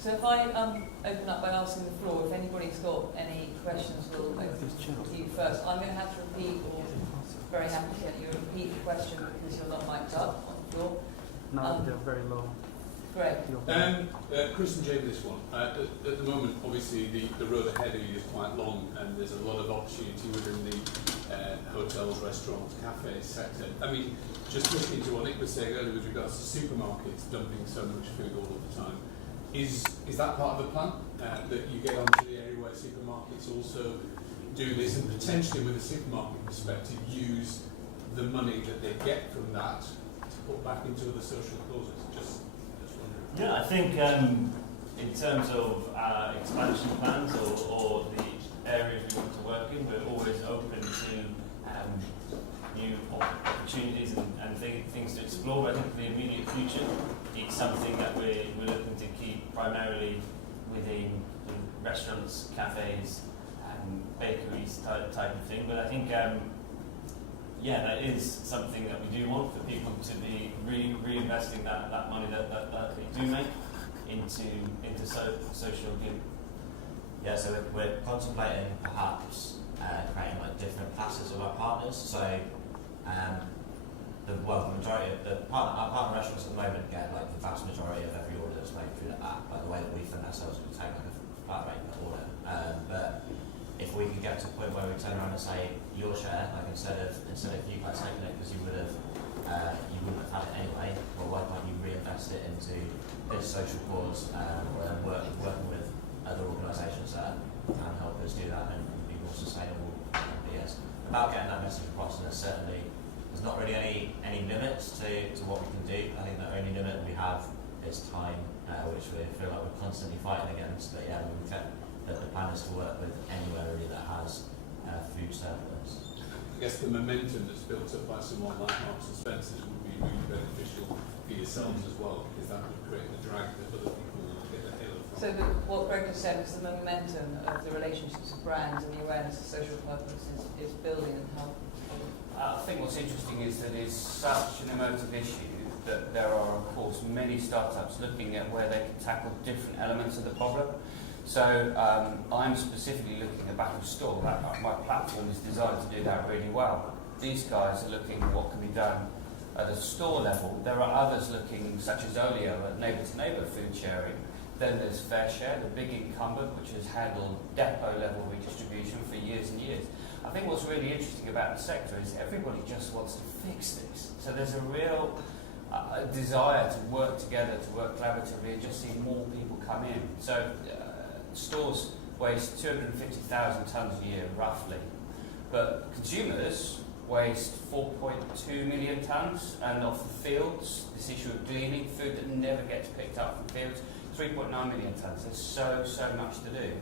So if I open up by asking the floor, if anybody's got any questions, we'll open to you first. I'm going to have to repeat, or very happy to get you to repeat the question because you're not mic'd up on the floor. No, they're very low. Great. Chris and Jane, this one. At the moment, obviously, the road ahead of you is quite long, and there's a lot of opportunity within the hotels, restaurants, cafes sector. I mean, just listening to what Nick was saying earlier with regards to supermarkets dumping so much food all of the time, is that part of the plan, that you get onto the area where supermarkets also do this, and potentially, with a supermarket perspective, use the money that they get from that to put back into other social causes? Just wondering. Yeah, I think in terms of expansion plans or the areas we want to work in, we're always open to new opportunities and things to explore. I think for the immediate future, it's something that we're looking to keep primarily within restaurants, cafes, bakeries type of thing. But I think, that is something that we do want for people to be reinvesting that money that they do make into social good. Yeah, so we're contemplating perhaps creating like different classes of our partners. So the majority of our partner restaurants at the moment get like the vast majority of every order that's made through the app. Like the way that we fund ourselves, we take like a flat rate per order. But if we could get to a point where we turn around and say your share, like instead of you guys taking it because you wouldn't have had it anyway, well, why can't you reinvest it into this social cause and working with other organisations that can help us do that and be more sustainable? Yes, about getting that message across, and there's not really any limits to what we can do. I think the only limit we have is time, which we feel like we're constantly fighting against. But yeah, the plan is to work with anywhere really that has food surplus. I guess the momentum that's built up by someone like Marks and Spencer's would be really beneficial for yourselves as well, because that would create the drag that other people will get a halo from. So what Greg just said was the momentum of the relationships with brands and the awareness of social purpose is building and helping. I think what's interesting is that it's such an emotive issue that there are, of course, many startups looking at where they can tackle different elements of the problem. So I'm specifically looking at back of store. My platform is designed to do that really well. These guys are looking at what can be done at a store level. There are others looking, such as Olio, at neighbour-to-neighbour food sharing. Then there's FairShare, the big incumbent, which has handled depot-level redistribution for years and years. I think what's really interesting about the sector is everybody just wants to fix this. So there's a real desire to work together, to work collaboratively, and just see more people come in. So stores waste 250,000 tonnes a year, roughly. But consumers waste 4.2 million tonnes, and off the fields, this issue of gleaning, food that never gets picked up from fields, 3.9 million tonnes. There's so much to do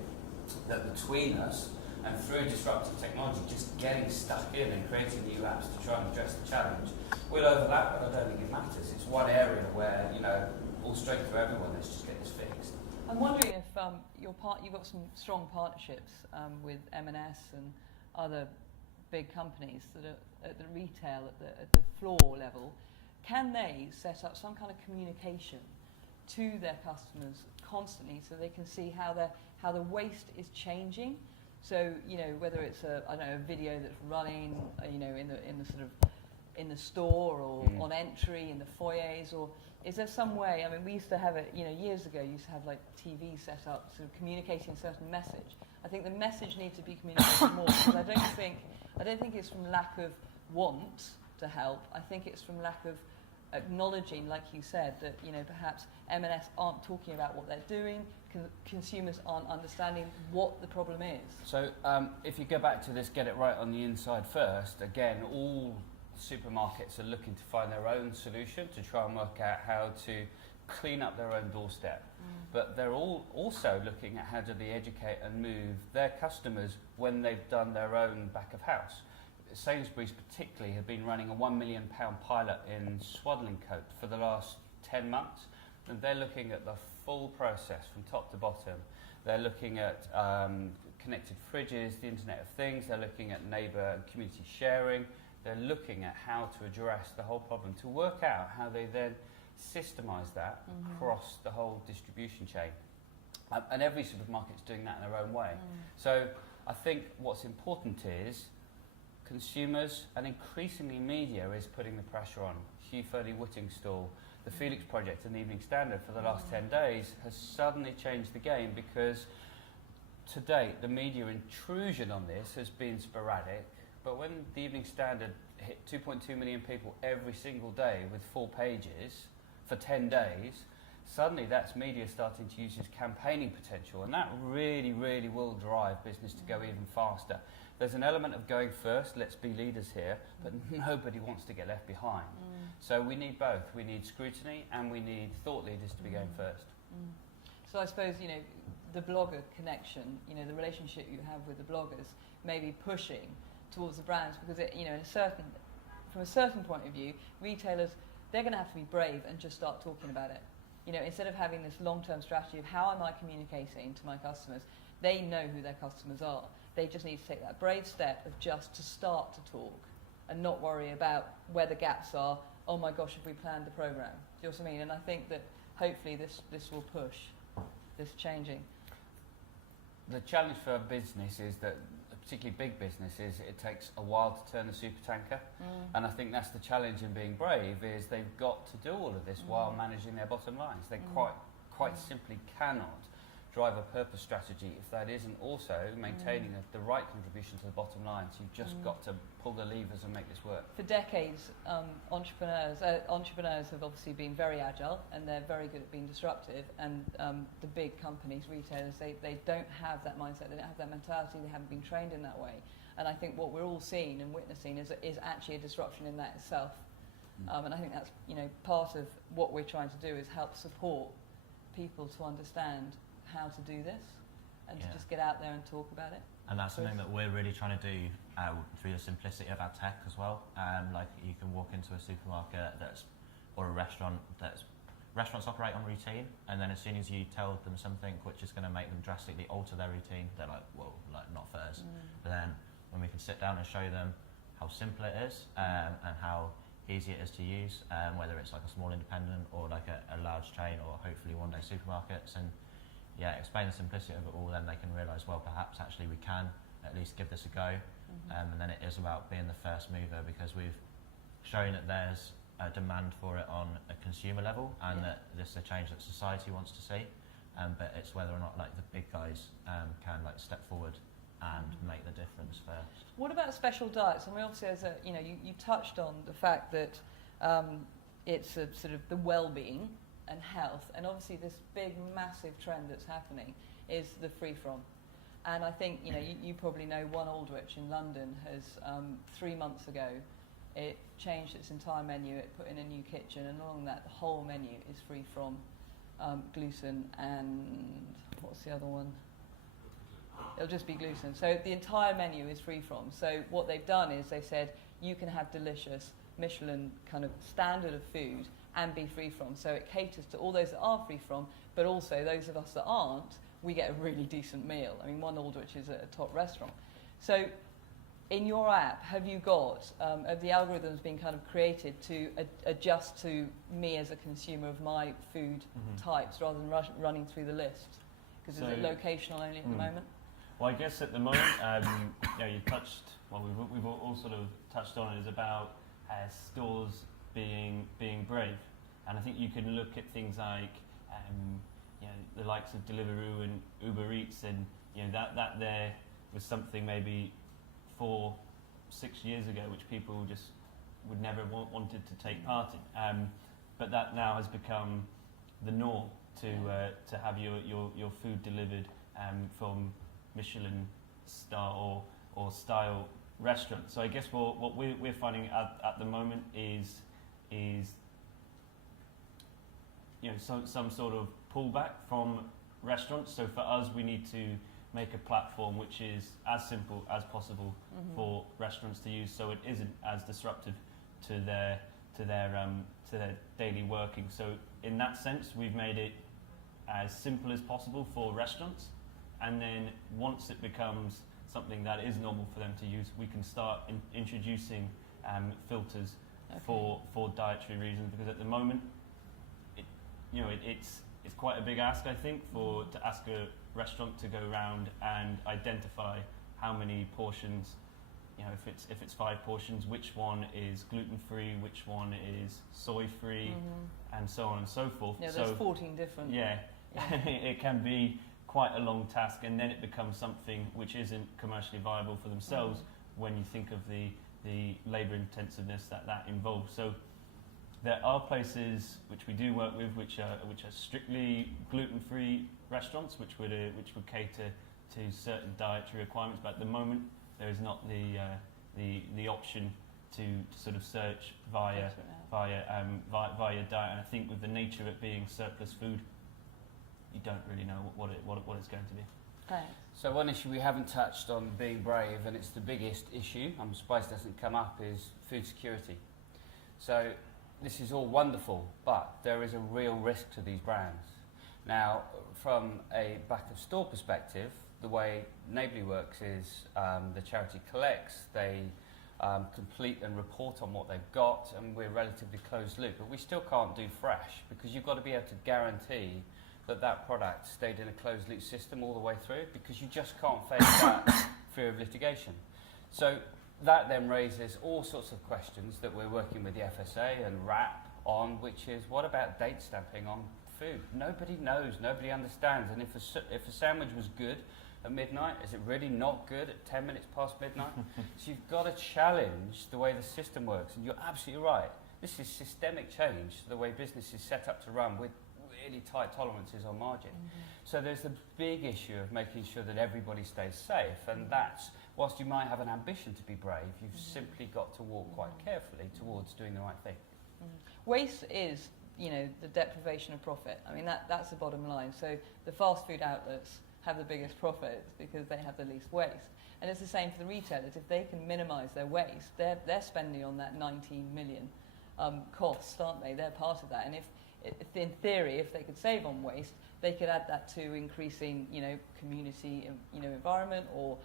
that between us and through disruptive technology, just getting stuck in and creating new apps to try and address the challenge will overlap, but I don't think it matters. It's one area where, all straight through everyone, let's just get this fixed. I'm wondering if you've got some strong partnerships with M&S and other big companies that are at the retail, at the floor level. Can they set up some kind of communication to their customers constantly so they can see how the waste is changing? So whether it's a video that's running in the store or on entry in the foyers, or is there some way? I mean, we used to have it years ago. Used to have like TV set up, sort of communicating a certain message. I think the message needs to be communicated more, because I don't think it's from lack of want to help. I think it's from lack of acknowledging, like you said, that perhaps M&S aren't talking about what they're doing. Consumers aren't understanding what the problem is. So if you go back to this, get it right on the inside first, again, all supermarkets are looking to find their own solution to try and work out how to clean up their own doorstep. But they're all also looking at how do they educate and move their customers when they've done their own back of house. Sainsbury's particularly have been running a £1 million pilot in Swadlincote for the last 10 months, and they're looking at the full process from top to bottom. They're looking at connected fridges, the Internet of Things, they're looking at neighbour and community sharing, they're looking at how to address the whole problem, to work out how they then systemise that across the whole distribution chain. And every supermarket's doing that in their own way. So I think what's important is consumers, and increasingly media, is putting the pressure on. Hugh Ferdy-Whittingstall, the Felix Project and the Evening Standard for the last 10 days has suddenly changed the game, because to date the media intrusion on this has been sporadic, but when the Evening Standard hit 2.2 million people every single day with 4 pages for 10 days, suddenly that's media starting to use its campaigning potential, and that really, really will drive business to go even faster. There's an element of going first, let's be leaders here, but nobody wants to get left behind. So we need both. We need scrutiny and we need thought leaders to be going first. So I suppose, the blogger connection, the relationship you have with the bloggers, maybe pushing towards the brands, because from a certain point of view, retailers, they're going to have to be brave and just start talking about it. Instead of having this long-term strategy of how am I communicating to my customers, they know who their customers are. They just need to take that brave step of just to start to talk and not worry about where the gaps are. Oh my gosh, have we planned the programme? Do you know what I mean? And I think that hopefully this will push this changing. The challenge for a business is that, particularly big businesses, it takes a while to turn the supertanker. And I think that's the challenge in being brave, is they've got to do all of this while managing their bottom lines. They quite simply cannot drive a purpose strategy if that isn't also maintaining the right contribution to the bottom line. So you've just got to pull the levers and make this work. For decades, entrepreneurs have obviously been very agile and they're very good at being disruptive, and the big companies, retailers, they don't have that mindset, they don't have that mentality, they haven't been trained in that way. And I think what we're all seeing and witnessing is actually a disruption in that itself. And I think that's part of what we're trying to do, is help support people to understand how to do this and to just get out there and talk about it. And that's something that we're really trying to do through the simplicity of our tech as well. Like, you can walk into a supermarket or a restaurant restaurants operate on routine, and then as soon as you tell them something which is going to make them drastically alter their routine, they're like, well, not for us. But then when we can sit down and show them how simple it is and how easy it is to use, whether it's like a small independent or like a large chain or hopefully one day supermarkets, and explain the simplicity of it all, then they can realise, well, perhaps actually we can at least give this a go. And then it is about being the first mover, because we've shown that there's a demand for it on a consumer level, and that this is a change that society wants to see. But it's whether or not the big guys can step forward and make the difference first. What about special diets? I mean, obviously, as you touched on the fact that it's a sort of the well-being and health, and obviously this big massive trend that's happening is the free from. And I think you probably know One Aldwych in London has 3 months ago it changed its entire menu. It put in a new kitchen, and along that the whole menu is free from gluten and what's the other one? It'll just be gluten. So the entire menu is free from. So what they've done is they said you can have delicious Michelin kind of standard of food and be free from. So it caters to all those that are free from, but also those of us that aren't, we get a really decent meal. I mean, One Aldwych is a top restaurant. So in your app, have you got, have the algorithms been kind of created to adjust to me as a consumer of my food types rather than running through the list? Because is it locational only at the moment? Well, I guess at the moment, you touched, we've all sort of touched on it, is about stores being brave. And I think you can look at things like the likes of Deliveroo and Uber Eats, and that there was something maybe 4-6 years ago which people just would never wanted to take part in. But that now has become the norm to have your food delivered from Michelin star or style restaurants. So I guess what we're finding at the moment is some sort of pullback from restaurants. So for us, we need to make a platform which is as simple as possible for restaurants to use, so it isn't as disruptive to their daily working. So in that sense, we've made it as simple as possible for restaurants, and then once it becomes something that is normal for them to use, we can start introducing filters for dietary reasons, because at the moment it's it's quite a big ask, I think, to ask a restaurant to go around and identify how many portions, you know, if it's 5 portions, which one is gluten-free, which one is soy-free, and so on and so forth. Yeah, there's 14 different. Yeah, it can be quite a long task, and then it becomes something which isn't commercially viable for themselves when you think of the labour intensiveness that involves. So there are places which we do work with which are strictly gluten-free restaurants, which would cater to certain dietary requirements, but at the moment there is not the option to sort of search via diet, and I think with the nature of it being surplus food, you don't really know what it's going to be. Thanks. So one issue we haven't touched on being brave, and it's the biggest issue, I'm surprised it doesn't come up, is food security. So this is all wonderful, but there is a real risk to these brands. Now, from a back of store perspective, the way Neighbourly works is the charity collects, they complete and report on what they've got, and we're relatively closed loop. But we still can't do fresh, because you've got to be able to guarantee that product stayed in a closed loop system all the way through, because you just can't face that fear of litigation. So that then raises all sorts of questions that we're working with the FSA and RAP on, which is, what about date stamping on food? Nobody knows, nobody understands, and if a sandwich was good at midnight, is it really not good at 10 minutes past midnight? So you've got to challenge the way the system works, and you're absolutely right. This is systemic change to the way business is set up to run with really tight tolerances on margin. So there's the big issue of making sure that everybody stays safe, and that's, whilst you might have an ambition to be brave, you've simply got to walk quite carefully towards doing the right thing. Waste is, you know, the deprivation of profit. I mean, that's the bottom line. So the fast food outlets have the biggest profits because they have the least waste. And it's the same for the retailers. If they can minimise their waste, they're spending on that 19 million costs, aren't they? They're part of that. And if in theory, if they could save on waste, they could add that to increasing, you know, community, you know, environment, or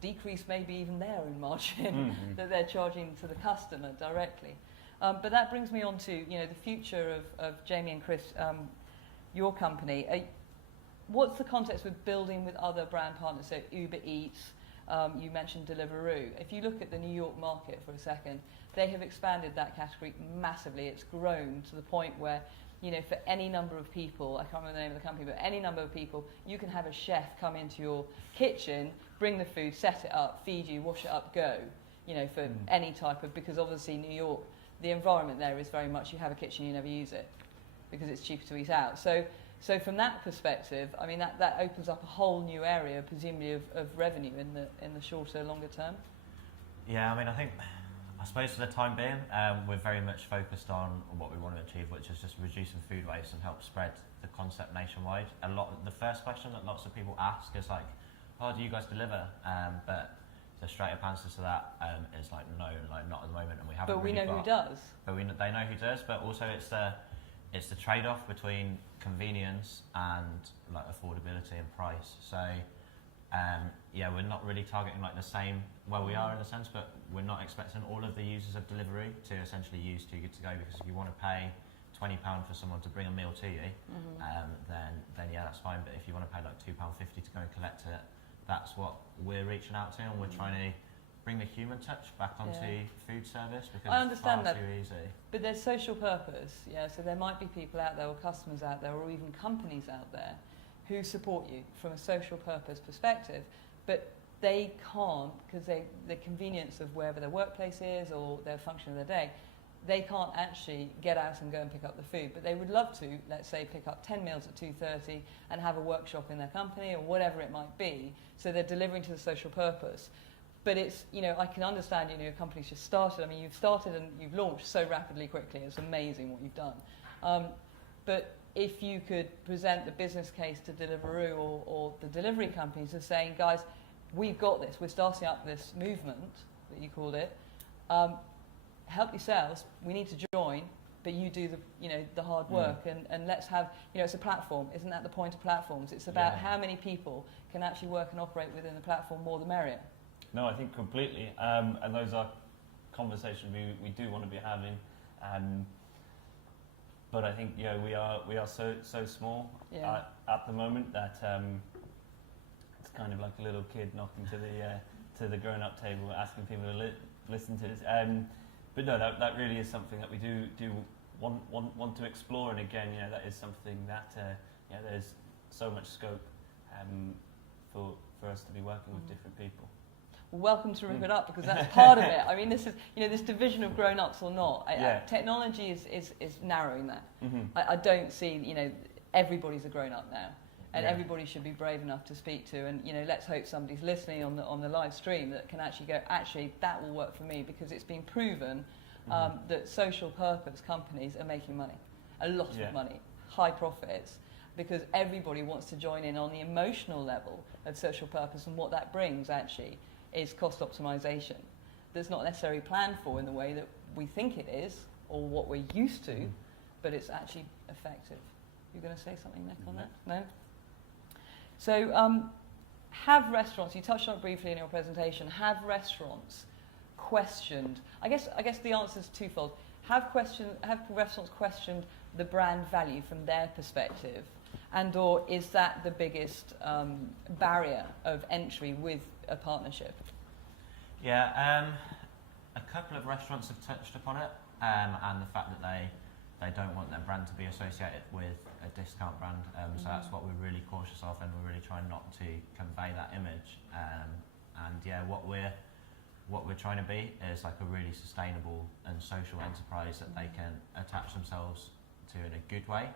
decrease maybe even their own margin that they're charging to the customer directly. But that brings me on to, you know, the future of Jamie and Chris, your company. What's the context with building with other brand partners? So Uber Eats, you mentioned Deliveroo. If you look at the New York market for a second, they have expanded that category massively. It's grown to the point where, you know, for any number of people, I can't remember the name of the company, but any number of people, you can have a chef come into your kitchen, bring the food, set it up, feed you, wash it up, go, you know, for any type of, because obviously New York, the environment there is very much, you have a kitchen, you never use it, because it's cheaper to eat out. So from that perspective, I mean, that opens up a whole new area, presumably, of revenue in the shorter, longer term. Yeah, I mean, I suppose for the time being, we're very much focused on what we want to achieve, which is just reducing food waste and help spread the concept nationwide. The first question that lots of people ask is like, "Oh, do you guys deliver?" But the straight up answer to that is like, no, like not at the moment, and we haven't. But we really know who does. But they know who does. But also, it's the trade-off between convenience and like affordability and price. So. Yeah, we're not really targeting like the same, well we are in a sense, but we're not expecting all of the users of Deliveroo to essentially use Too Good To Go, because if you want to pay £20 for someone to bring a meal to you, then yeah, that's fine. But if you want to pay like £2.50 to go and collect it, that's what we're reaching out to, and we're trying to bring the human touch back onto food service, because I understand it's far that, too easy. But there's social purpose, yeah, so there might be people out there, or customers out there, or even companies out there who support you from a social purpose perspective, but they can't, because the convenience of wherever their workplace is or their function of their day, they can't actually get out and go and pick up the food. But they would love to, let's say, pick up 10 meals at 2:30 and have a workshop in their company or whatever it might be, so they're delivering to the social purpose. But it's, you know, I can understand, you know, your company's just started. I mean, you've started and you've launched so rapidly quickly. It's amazing what you've done. But if you could present the business case to Deliveroo or the delivery companies of saying, guys, we've got this, we're starting up this movement, that you called it, help yourselves, we need to join, but you do the hard work, and let's have, you know, it's a platform. Isn't that the point of platforms? It's about how many people can actually work and operate within the platform, more the merrier. No, I think completely, and those are conversations we do want to be having. but I think we are so small Yeah. at the moment that it's kind of like a little kid knocking to the grown-up table, asking people to listen to us. But no, that really is something that we do want to explore. And again, that is something that there's so much scope for us to be working with different people. Welcome to Rip It Up, because that's part of it. I mean, this is, this division of grown-ups or not. Technology is narrowing that. I don't see, everybody's a grown-up now, and everybody should be brave enough to speak to. And let's hope somebody's listening on the live stream that can actually go, actually, that will work for me, because it's been proven that social purpose companies are making money, a lot of money, high profits, because everybody wants to join in on the emotional level of social purpose, and what that brings actually is cost optimization that's not necessarily planned for in the way that we think it is or what we're used to, but it's actually effective. You're going to say something, Nick, on that? No? So have restaurants, you touched on it briefly in your presentation, have restaurants questioned, I guess the answer is twofold. Have restaurants questioned the brand value from their perspective, and or is that the biggest barrier of entry with a partnership? Yeah, a couple of restaurants have touched upon it, and the fact that they don't want their brand to be associated with a discount brand, so that's what we're really cautious of, and we're really trying not to convey that image. And what we're trying to be is like a really sustainable and social enterprise that they can attach themselves to in a good way,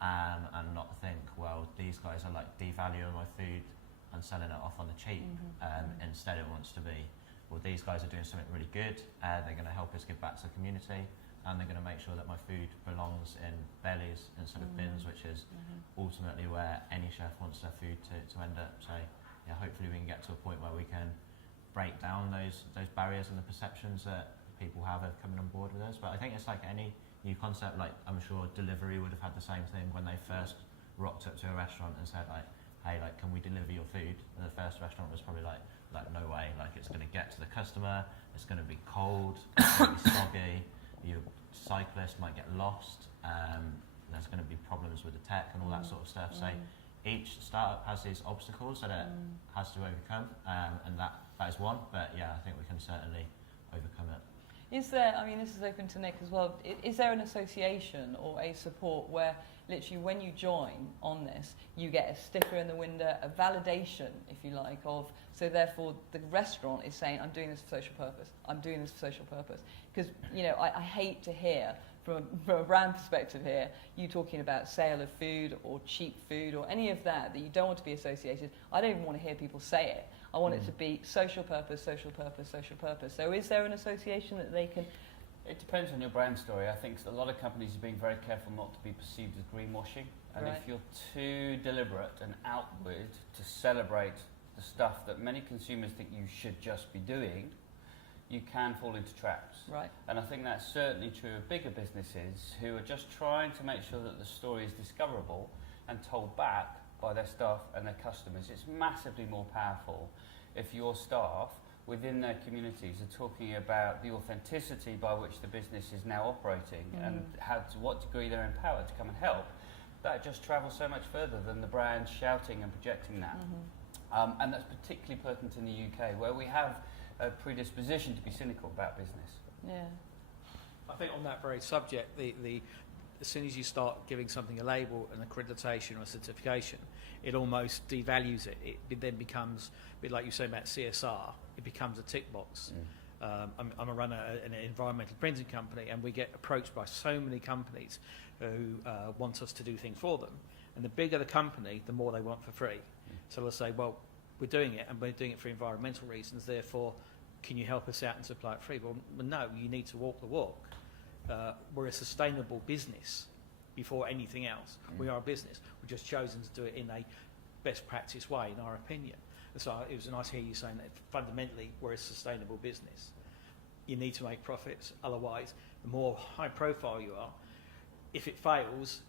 and not think, well, these guys are like devaluing my food and selling it off on the cheap. Instead it wants to be, well, these guys are doing something really good, they're going to help us give back to the community, and they're going to make sure that my food belongs in bellies instead of bins, which is ultimately where any chef wants their food to end up. So yeah, hopefully we can get to a point where we can break down those barriers and the perceptions that people have of coming on board with us. But I think it's like any new concept, like I'm sure delivery would have had the same thing when they first rocked up to a restaurant and said like, hey, like, can we deliver your food? And the first restaurant was probably like no way, like it's going to get to the customer, it's going to be cold, it's going to be soggy, your cyclist might get lost, there's going to be problems with the tech and all that sort of stuff. So each startup has these obstacles that it has to overcome, and that is one, but yeah, I think we can certainly overcome it. Is there, I mean, this is open to Nick as well, is there an association or a support where literally when you join on this, you get a sticker in the window, a validation, if you like, of, so therefore the restaurant is saying, I'm doing this for social purpose, I'm doing this for social purpose. Because, I hate to hear, from a brand perspective here, you talking about sale of food or cheap food or any of that you don't want to be associated. I don't even want to hear people say it. I want it to be social purpose, social purpose, social purpose. So is there an association that they can... It depends on your brand story. I think a lot of companies are being very careful not to be perceived as greenwashing. And if you're too deliberate and outward to celebrate the stuff that many consumers think you should just be doing, you can fall into traps. Right. And I think that's certainly true of bigger businesses who are just trying to make sure that the story is discoverable and told back by their staff and their customers. It's massively more powerful if your staff within their communities are talking about the authenticity by which the business is now operating and to what degree they're empowered to come and help. That just travels so much further than the brand shouting and projecting that. And that's particularly pertinent in the UK, where we have a predisposition to be cynical about business. Yeah. I think on that very subject, as soon as you start giving something a label, an accreditation or a certification, it almost devalues it. It then becomes, a bit like you say about CSR, it becomes a tick box. I'm a runner in an environmental printing company, and we get approached by so many companies who want us to do things for them. And the bigger the company, the more they want for free. So they'll say, well, we're doing it, and we're doing it for environmental reasons, therefore, can you help us out and supply it free? Well, no, you need to walk the walk. We're a sustainable business before anything else. We are a business. We've just chosen to do it in a best practice way, in our opinion. And so it was nice to hear you saying that fundamentally we're a sustainable business. You need to make profits, otherwise the more high profile you are, if it fails,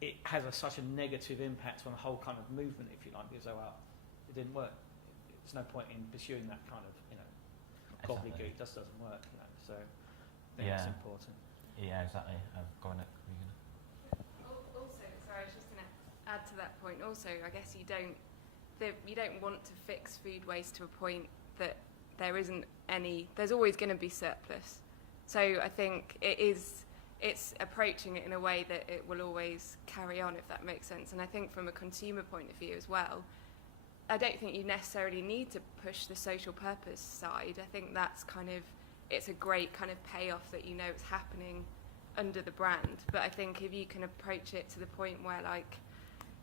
it has such a negative impact on the whole kind of movement, if you like, because it didn't work. There's no point in pursuing that kind of, gobbledygook. It just doesn't work, So I think that's important. Yeah, exactly. Go on, Nick. add to that point also, I guess you don't want to fix food waste to a point that there's always going to be surplus. So I think it's approaching it in a way that it will always carry on, if that makes sense. And I think from a consumer point of view as well, I don't think you necessarily need to push the social purpose side. I think it's a great kind of payoff that you know it's happening under the brand. But I think if you can approach it to the point where, like,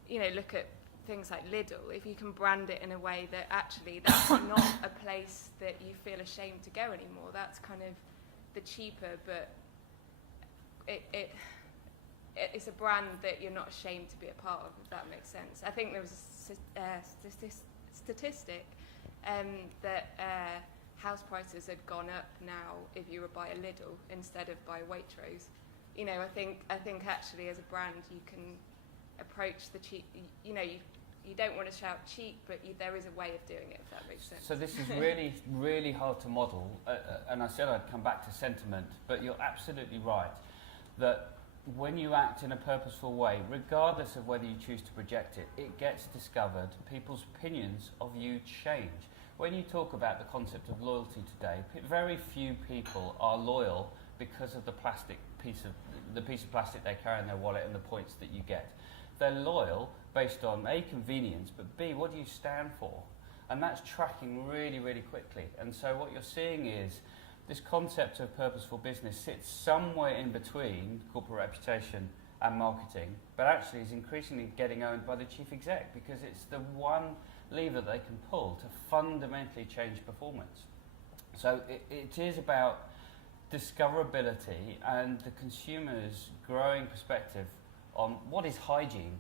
you know, look at things like Lidl, if you can brand it in a way that actually that's not a place that you feel ashamed to go anymore, that's kind of the cheaper, but it's a brand that you're not ashamed to be a part of, if that makes sense. I think there was a statistic that house prices had gone up now if you were by a Lidl instead of by Waitrose. You know, I think actually as a brand you can approach the cheap. You know, you don't want to shout cheap, but there is a way of doing it, if that makes sense. So this is really, really hard to model, and I said I'd come back to sentiment, but you're absolutely right that when you act in a purposeful way, regardless of whether you choose to project it, it gets discovered, people's opinions of you change. When you talk about the concept of loyalty today, very few people are loyal because of the piece of plastic they carry in their wallet and the points that you get. They're loyal based on A, convenience, but B, what do you stand for? And that's tracking really, really quickly. And so what you're seeing is this concept of purposeful business sits somewhere in between corporate reputation and marketing, but actually is increasingly getting owned by the chief exec because it's the one lever they can pull to fundamentally change performance. So it is about discoverability and the consumer's growing perspective on what is hygiene.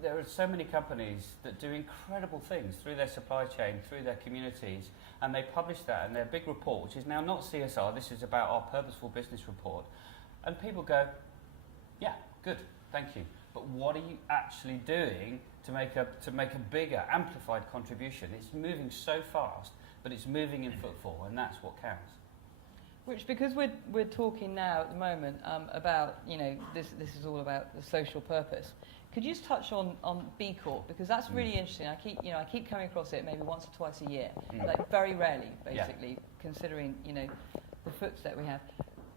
There are so many companies that do incredible things through their supply chain, through their communities, and they publish that in their big report, which is now not CSR, this is about our purposeful business report. And people go, yeah, good, thank you. But what are you actually doing to make a bigger, amplified contribution? It's moving so fast, but it's moving in footfall, and that's what counts. Which, because we're talking now at the moment about, you know, this is all about the social purpose. Could you just touch on B Corp, because that's really interesting. I keep coming across it maybe once or twice a year, like very rarely, basically, considering, you know, the footstep we have.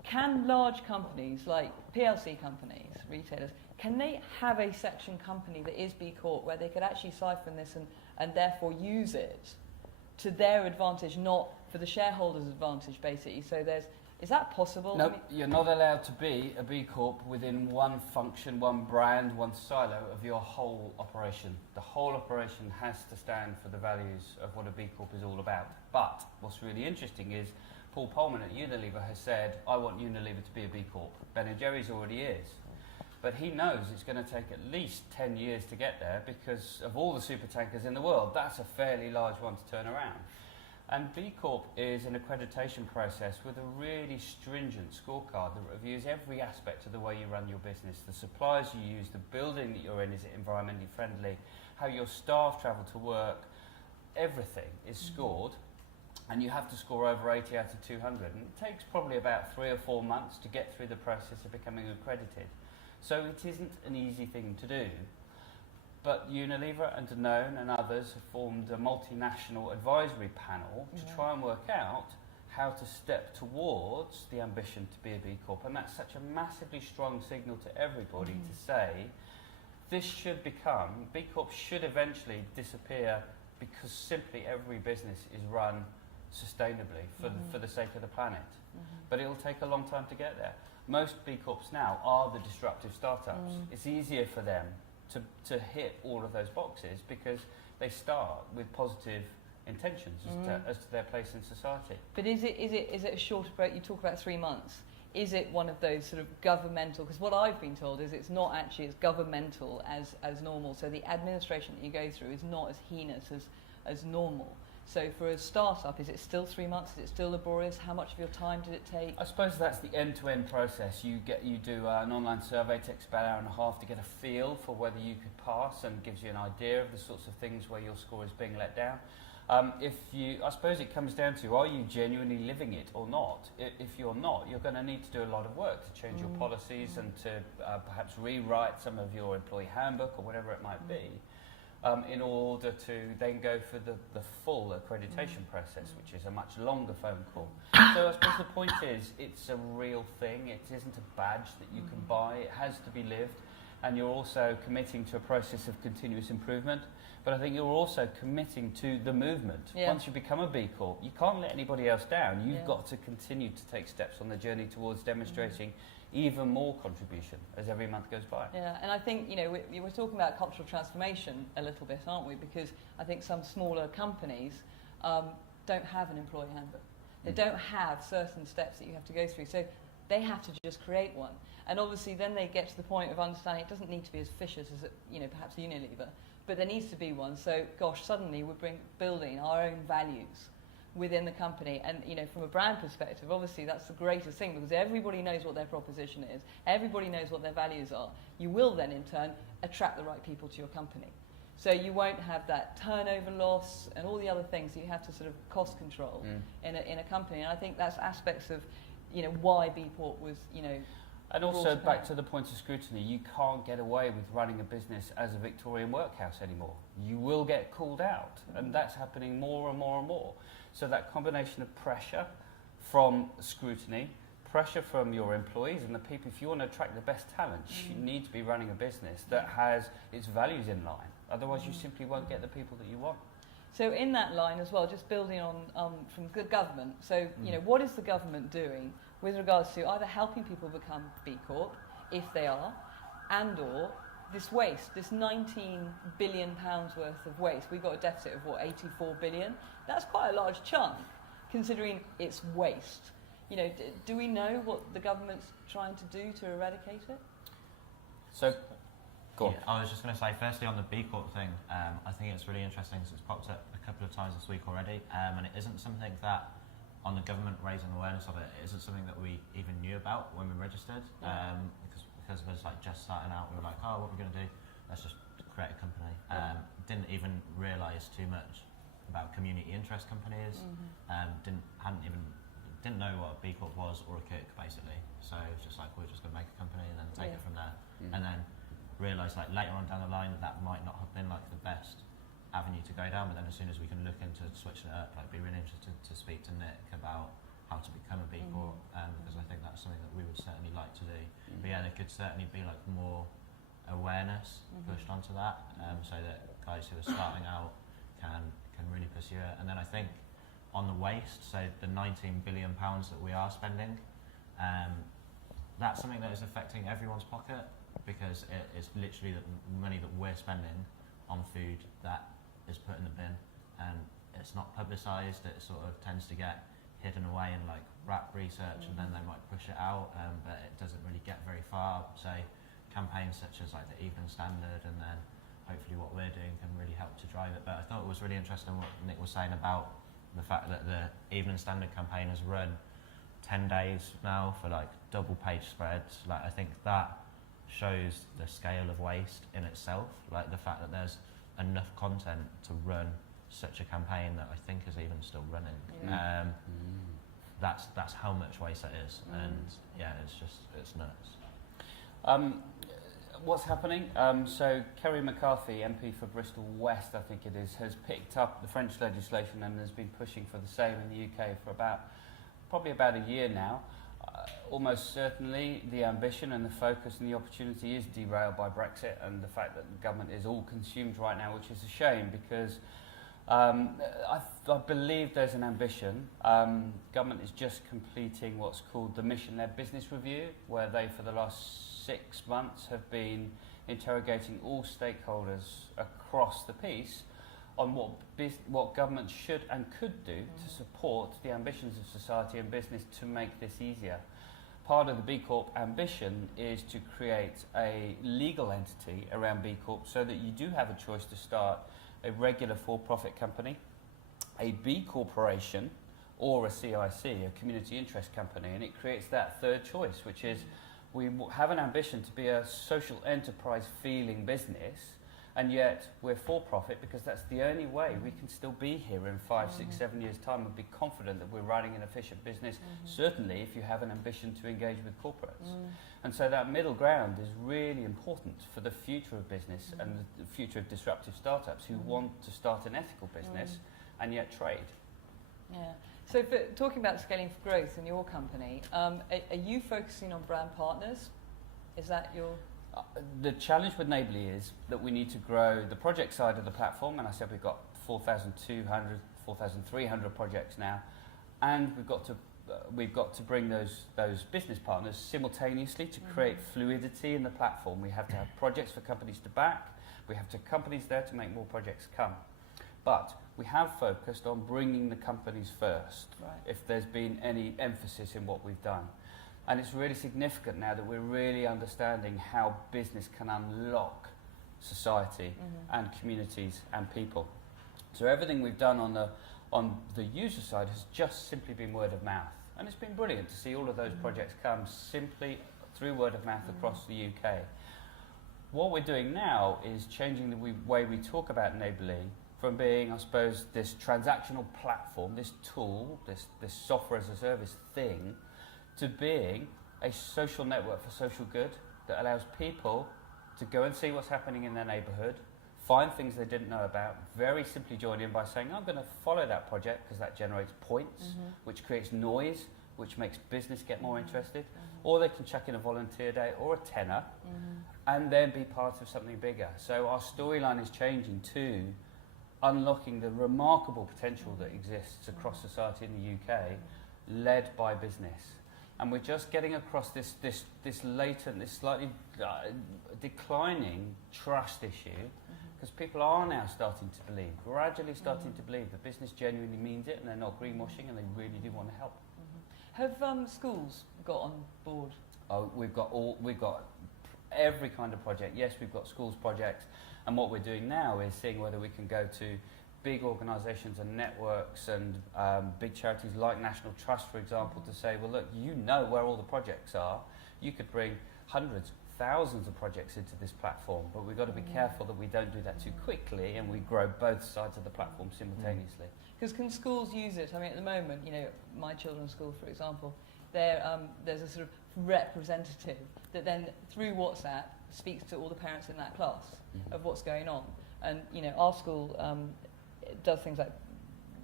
Can large companies like PLC companies, retailers, can they have a section company that is B Corp where they could actually siphon this and therefore use it to their advantage, not for the shareholders' advantage, basically? So is that possible? No, you're not allowed to be a B Corp within one function, one brand, one silo of your whole operation. The whole operation has to stand for the values of what a B Corp is all about. But what's really interesting is Paul Polman at Unilever has said, I want Unilever to be a B Corp. Ben & Jerry's already is. But he knows it's going to take at least 10 years to get there because of all the super tankers in the world, that's a fairly large one to turn around. And B Corp is an accreditation process with a really stringent scorecard that reviews every aspect of the way you run your business, the suppliers you use, the building that you're in, is it environmentally friendly, how your staff travel to work, everything is scored, and you have to score over 80 out of 200. And it takes probably about 3 or 4 months to get through the process of becoming accredited. So it isn't an easy thing to do. But Unilever and Danone and others have formed a multinational advisory panel to try and work out how to step towards the ambition to be a B Corp. And that's such a massively strong signal to everybody to say this should become, B Corp should eventually disappear because simply every business is run sustainably for the sake of the planet. But it'll take a long time to get there. Most B Corps now are the disruptive startups. It's easier for them to hit all of those boxes because they start with positive intentions as to their place in society. But is it a shorter break? You talk about 3 months. Is it one of those sort of governmental? Because what I've been told is it's not actually as governmental as normal. So the administration that you go through is not as heinous as normal. So for a startup, is it still 3 months? Is it still laborious? How much of your time did it take? I suppose that's the end-to-end process. You do an online survey, it takes about an hour and a half to get a feel for whether you could pass and gives you an idea of the sorts of things where your score is being let down. I suppose it comes down to, are you genuinely living it or not? If you're not, you're going to need to do a lot of work to change your policies and to perhaps rewrite some of your employee handbook or whatever it might be, in order to then go for the full accreditation process, which is a much longer phone call. So I suppose the point is, it's a real thing. It isn't a badge that you can buy. It has to be lived. And you're also committing to a process of continuous improvement. But I think you're also committing to the movement. Yeah. Once you become a B Corp, you can't let anybody else down. You've got to continue to take steps on the journey towards demonstrating even more contribution as every month goes by. Yeah, and I think, you know, we're talking about cultural transformation a little bit, aren't we? Because I think some smaller companies don't have an employee handbook. They don't have certain steps that you have to go through. So they have to just create one. And obviously then they get to the point of understanding it doesn't need to be as vicious as, you know, perhaps Unilever, but there needs to be one. So, gosh, suddenly we're building our own values within the company. And, you know, from a brand perspective, obviously that's the greatest thing, because everybody knows what their proposition is. Everybody knows what their values are. You will then, in turn, attract the right people to your company. So you won't have that turnover loss and all the other things that you have to sort of cost control in a company. And I think that's aspects of, you know, why Bport was, you know... And also, back to the point of scrutiny, you can't get away with running a business as a Victorian workhouse anymore. You will get called out, and that's happening more and more and more. So that combination of pressure from scrutiny, pressure from your employees and the people, if you want to attract the best talent, you need to be running a business that has its values in line. Otherwise, you simply won't get the people that you want. So in that line as well, just building on from good government, so, you know, what is the government doing with regards to either helping people become B Corp, if they are, and or this waste, this £19 billion worth of waste. We've got a deficit of, what, 84 billion? That's quite a large chunk, considering it's waste. You know, do we know what the government's trying to do to eradicate it? So, go on. Yeah, I was just going to say, firstly, on the B Corp thing, I think it's really interesting, because it's popped up a couple of times this week already, and it isn't something that, on the government raising awareness of it, it isn't something that we even knew about when we registered, because of us like just starting out. We were like, oh, what are we going to do? Let's just create a company. Didn't even realise too much about community interest companies. Didn't know what a B Corp was or a KIC, basically. So it was just like, we're just going to make a company and then take it from there. And then realised like later on down the line that might not have been like the best avenue to go down, but then as soon as we can look into switching it up, like, be really interested to speak to Nick about how to become a B Corp, because I think that's something that we would certainly like to do. But yeah, there could certainly be like more awareness pushed onto that, so that guys who are starting out can really pursue it. And then I think on the waste, so the £19 billion that we are spending, that's something that is affecting everyone's pocket, because it is literally the money that we're spending on food that is put in the bin, and it's not publicised. It sort of tends to get hidden away in like wrap research, and then they might push it out, but it doesn't really get very far. So campaigns such as like the Evening Standard, and then hopefully what we're doing can really help to drive it. But I thought it was really interesting what Nick was saying about the fact that the Evening Standard campaign has run 10 days now for like double page spreads. Like, I think that shows the scale of waste in itself, like the fact that there's enough content to run such a campaign that I think is even still running. That's how much waste that is, and yeah, it's nuts. What's happening? So Kerry McCarthy, MP for Bristol West, I think it is, has picked up the French legislation and has been pushing for the same in the UK for probably about a year now. Almost certainly the ambition and the focus and the opportunity is derailed by Brexit and the fact that the government is all consumed right now, which is a shame, because I believe there's an ambition. Government is just completing what's called the Mission-Led Business Review, where they, for the last 6 months, have been interrogating all stakeholders across the piece on what government should and could do to support the ambitions of society and business to make this easier. Part of the B Corp ambition is to create a legal entity around B Corp so that you do have a choice to start a regular for-profit company, a B Corporation, or a CIC, a community interest company, and it creates that third choice, which is we have an ambition to be a social enterprise feeling business, And yet we're for profit because that's the only way we can still be here in 5, 6, 7 years' time and be confident that we're running an efficient business, certainly if you have an ambition to engage with corporates. And so that middle ground is really important for the future of business and the future of disruptive startups who want to start an ethical business and yet trade. Yeah. So for talking about scaling for growth in your company, are you focusing on brand partners? Is that your... The challenge with Neighbourly is that we need to grow the project side of the platform, and I said we've got 4,200, 4,300 projects now, and we've got to bring those business partners simultaneously to create fluidity in the platform. We have to have projects for companies to back, we have to have companies there to make more projects come. But we have focused on bringing the companies first, if there's been any emphasis in what we've done. And it's really significant now that we're really understanding how business can unlock society and communities and people. So everything we've done on the user side has just simply been word of mouth. And it's been brilliant to see all of those projects come simply through word of mouth across the UK. What we're doing now is changing the way we talk about Neighbourly from being, I suppose, this transactional platform, this tool, this software as a service thing, to being a social network for social good that allows people to go and see what's happening in their neighbourhood, find things they didn't know about, very simply join in by saying, I'm going to follow that project because that generates points, which creates noise, which makes business get more interested, or they can chuck in a volunteer day or a tenner and then be part of something bigger. So our storyline is changing to unlocking the remarkable potential that exists across society in the UK, led by business. And we're just getting across this latent, this slightly declining trust issue, because people are now starting to believe, gradually starting to believe that business genuinely means it and they're not greenwashing and they really do want to help. Have schools got on board? Oh, we've got every kind of project. Yes, we've got schools projects, and what we're doing now is seeing whether we can go to big organisations and networks and big charities like National Trust, for example, to say, well, look, you know where all the projects are. You could bring hundreds, thousands of projects into this platform, but we've got to be careful that we don't do that too quickly and we grow both sides of the platform simultaneously. Because can schools use it? I mean, at the moment, you know, my children's school, for example, there's a sort of representative that then, through WhatsApp, speaks to all the parents in that class of what's going on. And, you know, our school does things like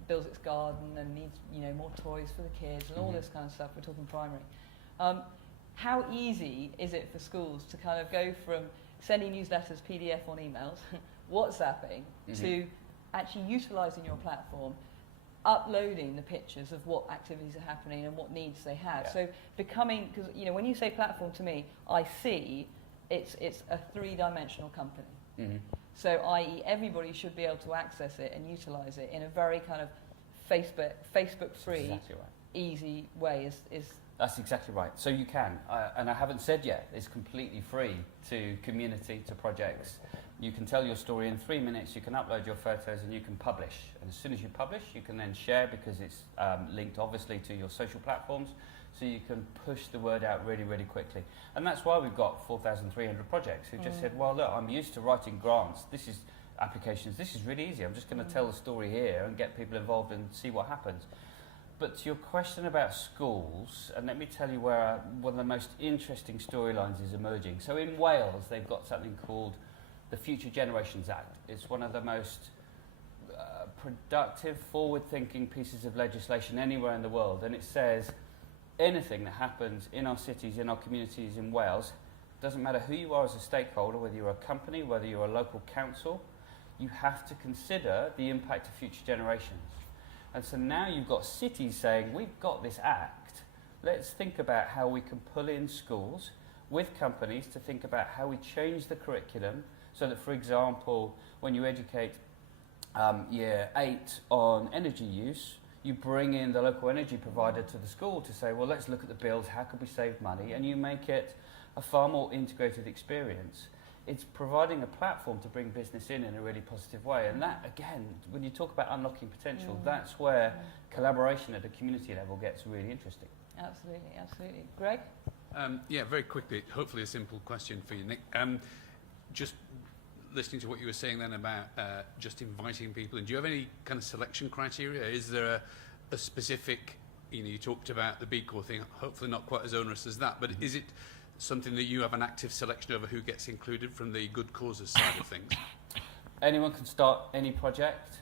builds its garden and needs, you know, more toys for the kids and all this kind of stuff. We're talking primary. How easy is it for schools to kind of go from sending newsletters, PDF on emails, WhatsApping, to actually utilising your platform, uploading the pictures of what activities are happening and what needs they have? Yeah. So becoming, because, you know, when you say platform to me, I see it's a three-dimensional company. So, i.e., everybody should be able to access it and utilise it in a very kind of Facebook-free, Exactly right. easy way. That's exactly right. So you can, and I haven't said yet, it's completely free to community, to projects. You can tell your story in 3 minutes, you can upload your photos and you can publish. And as soon as you publish, you can then share because it's linked obviously to your social platforms. So you can push the word out really, really quickly. And that's why we've got 4,300 projects who just said, well, look, I'm used to writing grants. This is applications. This is really easy. I'm just going to tell the story here and get people involved and see what happens. But to your question about schools, and let me tell you where one of the most interesting storylines is emerging. So in Wales, they've got something called the Future Generations Act. It's one of the most productive, forward-thinking pieces of legislation anywhere in the world. And it says anything that happens in our cities, in our communities in Wales, doesn't matter who you are as a stakeholder, whether you're a company, whether you're a local council, you have to consider the impact of future generations. And so now you've got cities saying, we've got this act, let's think about how we can pull in schools with companies to think about how we change the curriculum so that, for example, when you educate year 8 on energy use, you bring in the local energy provider to the school to say, well, let's look at the bills, how could we save money? And you make it a far more integrated experience. It's providing a platform to bring business in a really positive way. And that, again, when you talk about unlocking potential, that's where collaboration at a community level gets really interesting. Absolutely, absolutely. Greg? Yeah, very quickly, hopefully a simple question for you, Nick. Just listening to what you were saying then about just inviting people in. Do you have any kind of selection criteria? Is there a specific, you talked about the B Corps thing, hopefully not quite as onerous as that, but is it something that you have an active selection over who gets included from the good causes side of things? Anyone can start any project.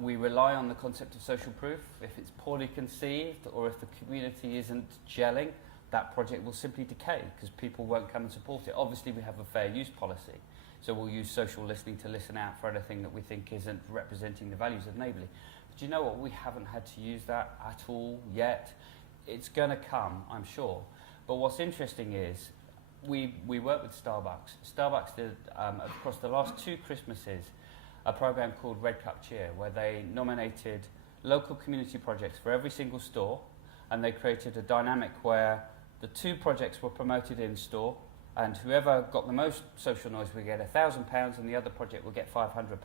We rely on the concept of social proof. If it's poorly conceived or if the community isn't gelling, that project will simply decay because people won't come and support it. Obviously, we have a fair use policy, so we'll use social listening to listen out for anything that we think isn't representing the values of Neighbourly. But you know what? We haven't had to use that at all yet. It's going to come, I'm sure. But what's interesting is we work with Starbucks. Starbucks did, across the last 2 Christmases, a program called Red Cup Cheer, where they nominated local community projects for every single store, and they created a dynamic where the 2 projects were promoted in store, and whoever got the most social noise would get £1,000 and the other project would get £500.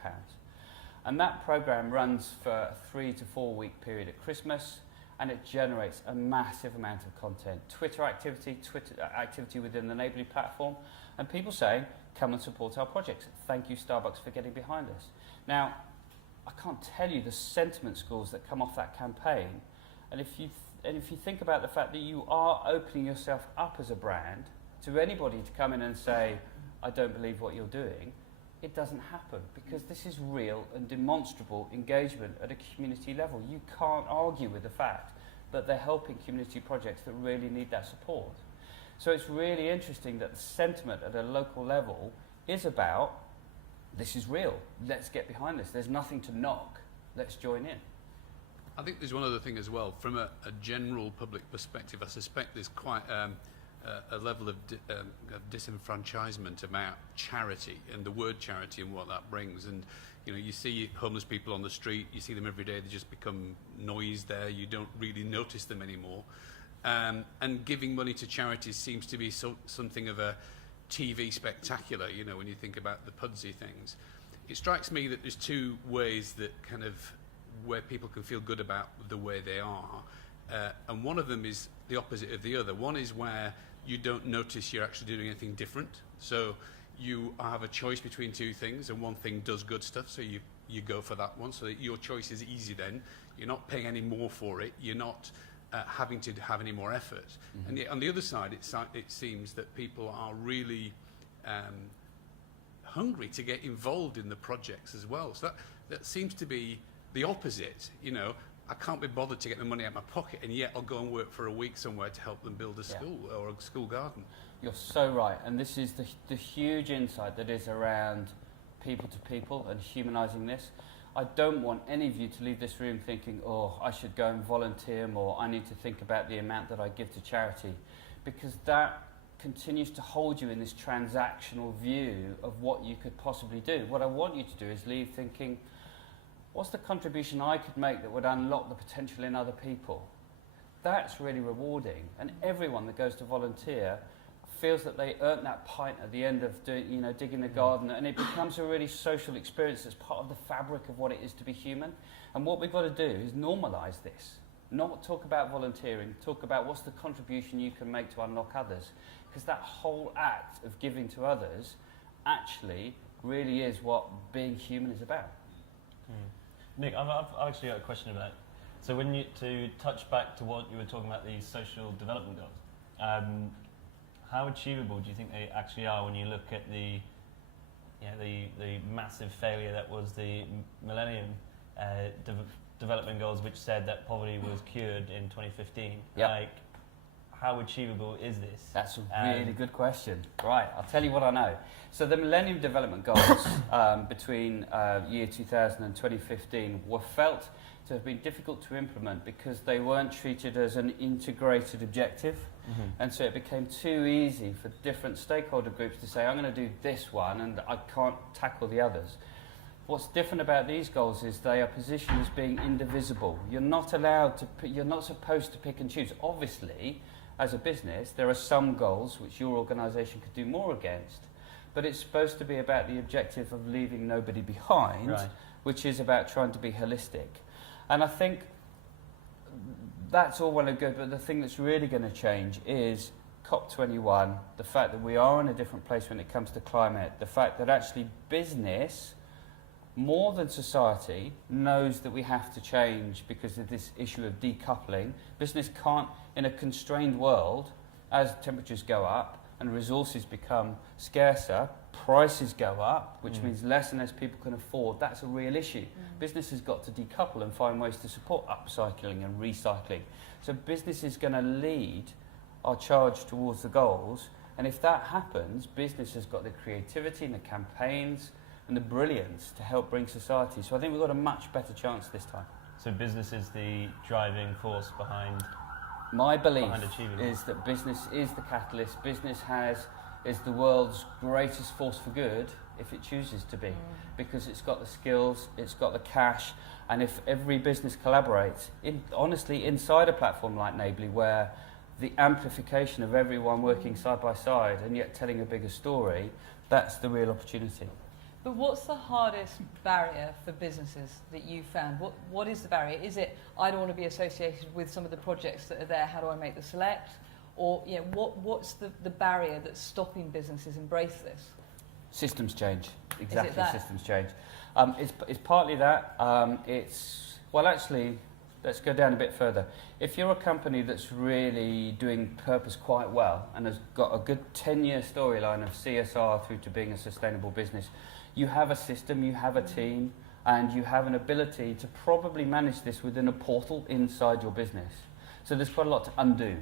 And that program runs for a 3 to 4 week period at Christmas, and it generates a massive amount of content. Twitter activity within the Neighbourly platform, and people saying, come and support our projects. Thank you, Starbucks, for getting behind us. Now, I can't tell you the sentiment scores that come off that campaign, and if you think about the fact that you are opening yourself up as a brand to anybody to come in and say, I don't believe what you're doing, it doesn't happen because this is real and demonstrable engagement at a community level. You can't argue with the fact that they're helping community projects that really need that support. So it's really interesting that the sentiment at a local level is about, this is real, let's get behind this, there's nothing to knock, let's join in. I think there's one other thing as well. From a general public perspective, I suspect there's quite a level of disenfranchisement about charity and the word charity and what that brings. And you see homeless people on the street, you see them every day, they just become noise there, you don't really notice them anymore. And giving money to charities seems to be something of a TV spectacular, when you think about the Pudsey things. It strikes me that there's 2 ways that kind of where people can feel good about the way they are, and one of them is the opposite of the other. One is where you don't notice you're actually doing anything different, so you have a choice between 2 things, and one thing does good stuff, so you go for that one, so that your choice is easy then. You're not paying any more for it, you're not having to have any more effort. And yet on the other side, it seems that people are really hungry to get involved in the projects as well. So that seems to be the opposite. I can't be bothered to get the money out of my pocket, and yet I'll go and work for a week somewhere to help them build a school or a school garden. You're so right, and this is the huge insight that is around people to people and humanising this. I don't want any of you to leave this room thinking, oh, I should go and volunteer more, I need to think about the amount that I give to charity, because that continues to hold you in this transactional view of what you could possibly do. What I want you to do is leave thinking, what's the contribution I could make that would unlock the potential in other people? That's really rewarding, and everyone that goes to volunteer feels that they earn that pint at the end of digging the garden, and it becomes a really social experience that's part of the fabric of what it is to be human. And what we've got to do is normalise this, not talk about volunteering, talk about what's the contribution you can make to unlock others, because that whole act of giving to others actually really is what being human is about. Nick, I've actually got a question about it. So to touch back to what you were talking about, these social development goals, how achievable do you think they actually are when you look at the massive failure that was the Millennium Development Goals, which said that poverty was cured in 2015? Yep. Like, how achievable is this? That's a really good question. Right, I'll tell you what I know. So the Millennium Development Goals between year 2000 and 2015 were felt to have been difficult to implement because they weren't treated as an integrated objective. And so it became too easy for different stakeholder groups to say, I'm going to do this one and I can't tackle the others. What's different about these goals is they are positioned as being indivisible. You're not supposed to pick and choose. Obviously, as a business, there are some goals which your organisation could do more against, but it's supposed to be about the objective of leaving nobody behind, right, which is about trying to be holistic. And I think that's all well and good, but the thing that's really going to change is COP21, the fact that we are in a different place when it comes to climate, the fact that actually business, more than society, knows that we have to change because of this issue of decoupling. Business can't, in a constrained world, as temperatures go up and resources become scarcer, prices go up, which means less and less people can afford. That's a real issue. Business has got to decouple and find ways to support upcycling and recycling. So business is going to lead our charge towards the goals, and if that happens, business has got the creativity and the campaigns and the brilliance to help bring society. So I think we've got a much better chance this time. So business is the driving force behind. My belief behind achieving is that business is the catalyst. Business is the world's greatest force for good if it chooses to be, because it's got the skills, it's got the cash, and if every business collaborates, honestly, inside a platform like Neighbourly, where the amplification of everyone working side by side and yet telling a bigger story, that's the real opportunity. But what's the hardest barrier for businesses that you've found? What is the barrier? Is it, I don't want to be associated with some of the projects that are there, how do I make the select? Or what's the barrier that's stopping businesses embrace this? Systems change. Exactly, that? systems change. It's partly that. Actually, let's go down a bit further. If you're a company that's really doing purpose quite well and has got a good 10-year storyline of CSR through to being a sustainable business, you have a system, you have a team, and you have an ability to probably manage this within a portal inside your business. So there's quite a lot to undo.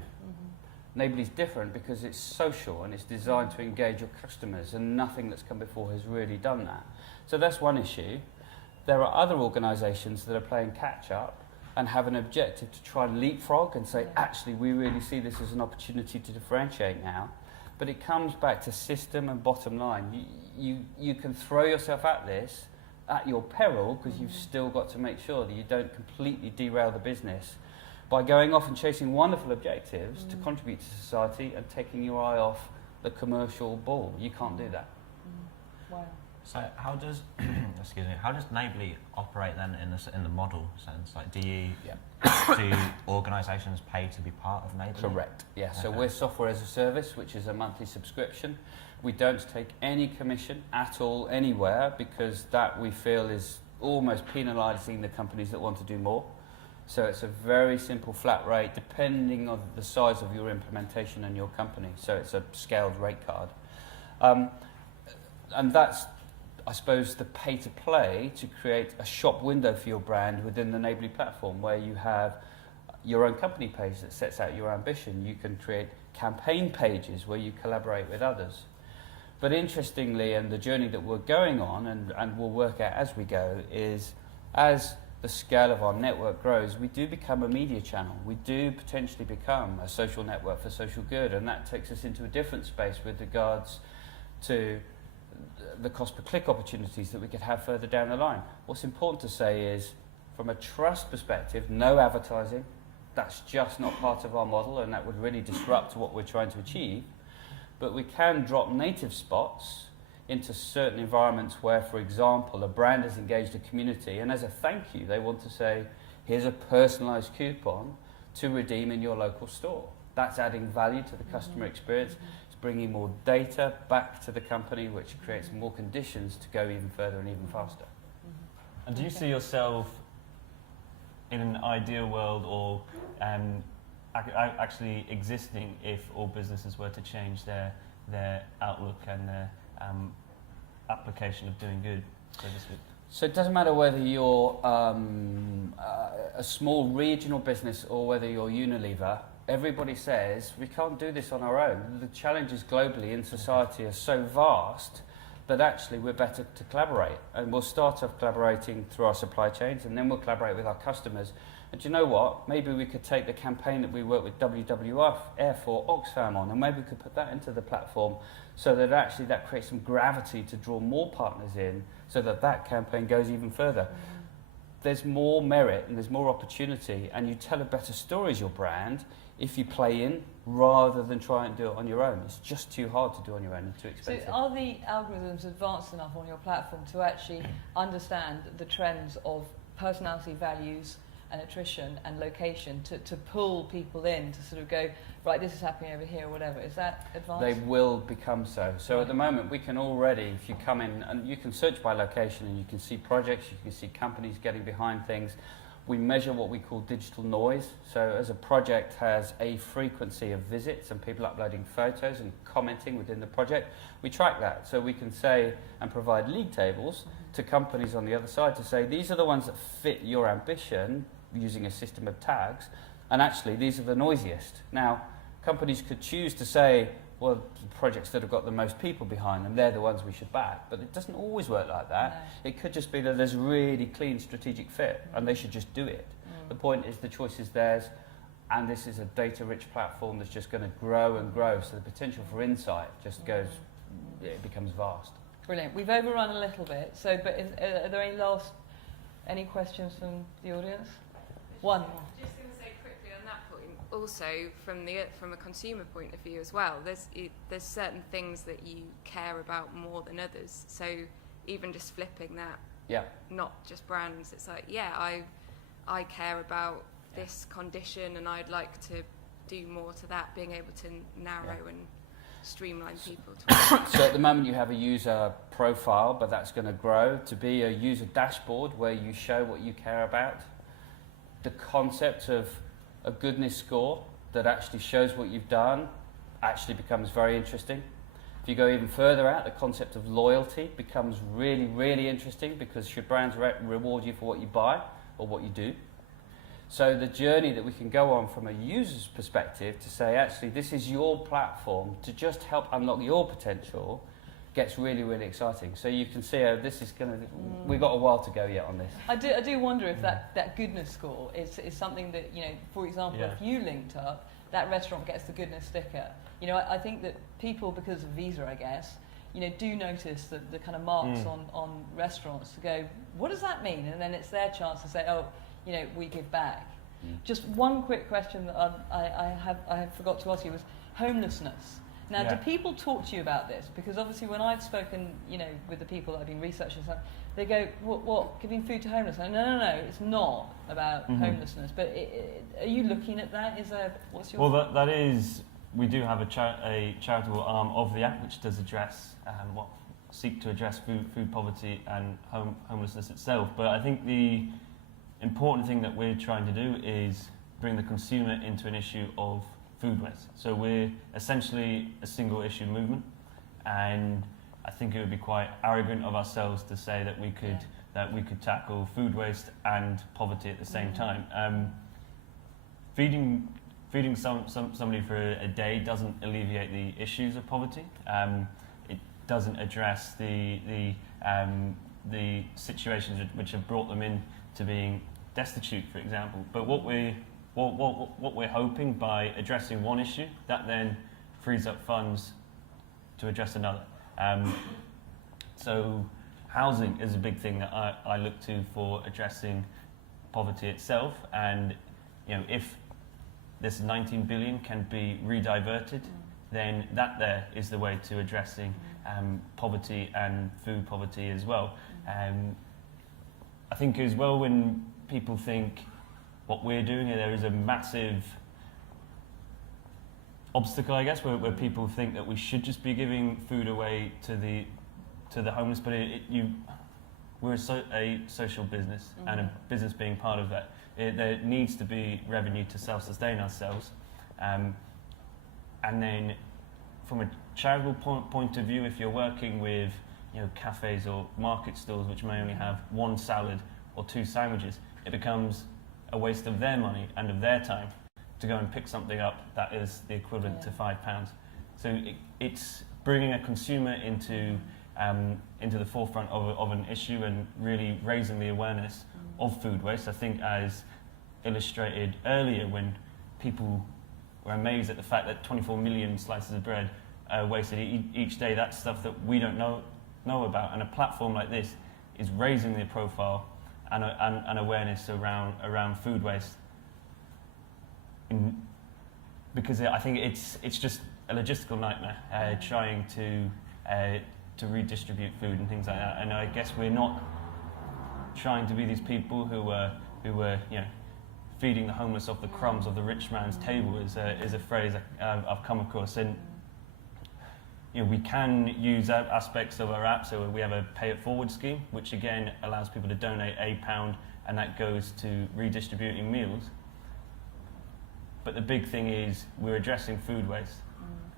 Neighbourly's different because it's social and it's designed to engage your customers, and nothing that's come before has really done that. So that's one issue. There are other organisations that are playing catch up and have an objective to try and leapfrog and say, actually, we really see this as an opportunity to differentiate now. But it comes back to system and bottom line. You can throw yourself at this at your peril, because you've still got to make sure that you don't completely derail the business by going off and chasing wonderful objectives to contribute to society and taking your eye off the commercial ball. You can't do that. Wow. So how does how does Neighbourly operate then in the model sense? Like, do organisations pay to be part of Neighbourly? Correct. Yeah. So Okay. we're software as a service, which is a monthly subscription. We don't take any commission at all anywhere, because that we feel is almost penalising the companies that want to do more. So it's a very simple flat rate depending on the size of your implementation and your company. So it's a scaled rate card. And that's, I suppose, the pay to play to create a shop window for your brand within the Neighbourly platform, where you have your own company page that sets out your ambition. You can create campaign pages where you collaborate with others. But interestingly, and the journey that we're going on and we'll work out as we go, is as the scale of our network grows, we do become a media channel. We do potentially become a social network for social good, and that takes us into a different space with regards to the cost per click opportunities that we could have further down the line. What's important to say is, from a trust perspective, no advertising. That's just not part of our model, and that would really disrupt what we're trying to achieve. But we can drop native spots into certain environments where, for example, a brand has engaged a community, and as a thank you, they want to say, here's a personalised coupon to redeem in your local store. That's adding value to the customer experience. It's bringing more data back to the company, which creates more conditions to go even further and even faster. And do you see yourself in an ideal world, or actually existing if all businesses were to change their outlook and their application of doing good, so to speak? So it doesn't matter whether you're a small regional business or whether you're Unilever. Everybody says we can't do this on our own. The challenges globally in society are so vast that actually we're better to collaborate. And we'll start off collaborating through our supply chains, and then we'll collaborate with our customers. And do you know what? Maybe we could take the campaign that we work with WWF or Oxfam on, and maybe we could put that into the platform, so that actually that creates some gravity to draw more partners in, so that that campaign goes even further. There's more merit and there's more opportunity, and you tell a better story as your brand if you play in rather than try and do it on your own. It's just too hard to do on your own and too expensive. So are the algorithms advanced enough on your platform to actually understand the trends of personality values and attrition and location to pull people in to sort of go, right, this is happening over here or whatever. Is that advanced? They will become so. So at the moment, we can already, if you come in, and you can search by location and you can see projects, you can see companies getting behind things. We measure what we call digital noise. So as a project has a frequency of visits and people uploading photos and commenting within the project, we track that. So we can say and provide league tables to companies on the other side to say, these are the ones that fit your ambition using a system of tags, and actually these are the noisiest. Now, companies could choose to say, well, the projects that have got the most people behind them, they're the ones we should back. But it doesn't always work like that. No. It could just be that there's really clean strategic fit, and they should just do it. The point is the choice is theirs, and this is a data-rich platform that's just going to grow and grow, so the potential for insight just goes, it becomes vast. Brilliant. We've overrun a little bit, so but are there any questions from the audience? One. Just going to say quickly on that point, also from a consumer point of view as well, there's certain things that you care about more than others. So even just flipping that, not just brands, it's like, I care about this condition and I'd like to do more to that, being able to narrow and streamline people. So at the moment you have a user profile, but that's going to grow to be a user dashboard where you show what you care about. The concept of a goodness score that actually shows what you've done actually becomes very interesting. If you go even further out, the concept of loyalty becomes really, really interesting, because should brands reward you for what you buy or what you do? So the journey that we can go on from a user's perspective to say, actually, this is your platform to just help unlock your potential, gets really, really exciting. So you can see this is going to, we've got a while to go yet on this. I do wonder if that goodness score is something that, for example, if you linked up, that restaurant gets the goodness sticker. I think that people, because of Visa, I guess, do notice the kind of marks on restaurants to go, what does that mean? And then it's their chance to say, we give back. Just one quick question that I forgot to ask you was homelessness. Now, do people talk to you about this? Because obviously when I've spoken, with the people that I've been researching, they go, what, giving food to homeless? No, it's not about homelessness. But are you looking at that? What's your... Well, that is, we do have a charitable arm of the app which does address, seek to address food poverty and homelessness itself. But I think the important thing that we're trying to do is bring the consumer into an issue of food waste. So we're essentially a single issue movement, and I think it would be quite arrogant of ourselves to say that we could tackle food waste and poverty at the same time. Feeding somebody for a day doesn't alleviate the issues of poverty. It doesn't address the situations which have brought them in to being destitute, for example. But what we're hoping by addressing one issue, that then frees up funds to address another. So housing is a big thing that I look to for addressing poverty itself, and if this 19 billion can be rediverted, then that there is the way to addressing poverty and food poverty as well. I think as well, when people think what we're doing, there is a massive obstacle, I guess, where people think that we should just be giving food away to the homeless, but we're a social business, and a business being part of that, there needs to be revenue to self-sustain ourselves. And then from a charitable point of view, if you're working with cafes or market stalls which may only have one salad or two sandwiches, it becomes a waste of their money and of their time to go and pick something up that is the equivalent to £5. So it's bringing a consumer into the forefront of an issue and really raising the awareness of food waste. I think, as illustrated earlier, when people were amazed at the fact that 24 million slices of bread are wasted each day, that's stuff that we don't know about, and a platform like this is raising the profile and awareness around food waste, because I think it's just a logistical nightmare trying to redistribute food and things like that. And I guess we're not trying to be these people who were feeding the homeless off the crumbs of the rich man's table is a phrase I've come across. And you know, we can use aspects of our app. So we have a pay it forward scheme, which again allows people to donate £1, and that goes to redistributing meals. But the big thing is we're addressing food waste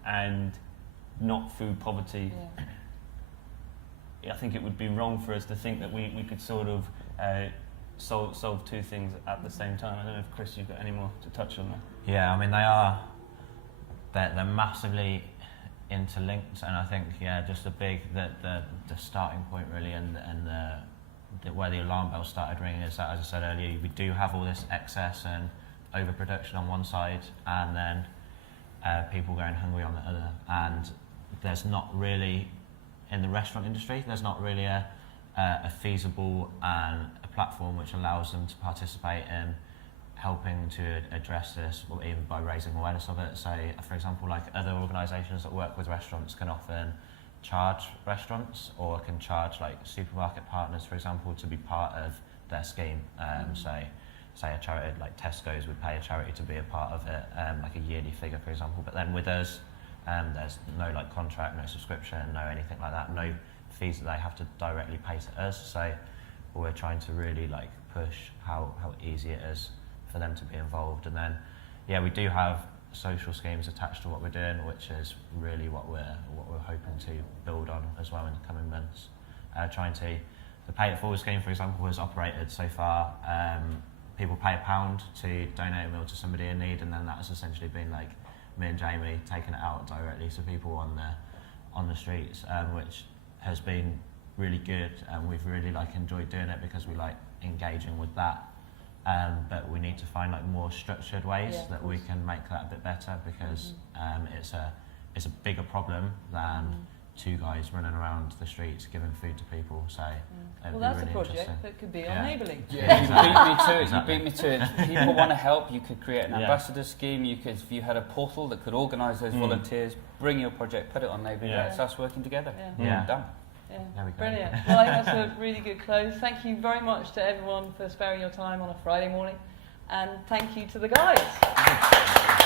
and not food poverty. I think it would be wrong for us to think that we could sort of solve two things at the same time. I don't know if Chris, you've got any more to touch on that. Yeah, I mean they're massively interlinked, and I think just the starting point really, and where the alarm bell started ringing is that, as I said earlier, we do have all this excess and overproduction on one side, and then people going hungry on the other. And there's not really, in the restaurant industry, there's not really a feasible and a platform which allows them to participate in helping to address this, or even by raising awareness of it. So, for example, like other organisations that work with restaurants can often charge restaurants, or can charge like supermarket partners, for example, to be part of their scheme. So, say a charity like Tesco's would pay a charity to be a part of it, like a yearly figure, for example. But then with us, there's no like contract, no subscription, no anything like that, no fees that they have to directly pay to us. So we're trying to really like push how easy it is for them to be involved. And then we do have social schemes attached to what we're doing, which is really what we're hoping to build on as well in the coming months. The Pay It Forward scheme, for example, has operated so far. People pay £1 to donate a meal to somebody in need, and then that has essentially been like me and Jamie taking it out directly to people on the streets, which has been really good, and we've really like enjoyed doing it because we like engaging with that. But we need to find like more structured ways that we can make that a bit better, because it's a bigger problem than two guys running around the streets giving food to people. So well, that's a project that could be on Neighbourly. Yeah, you beat me to it. You beat me to it. If people want to help, you could create an ambassador scheme. You could, if you had a portal that could organise those volunteers, bring your project, put it on Neighbourly. That's us working together. Done. Brilliant. Well, I think that's a really good close. Thank you very much to everyone for sparing your time on a Friday morning, and thank you to the guys.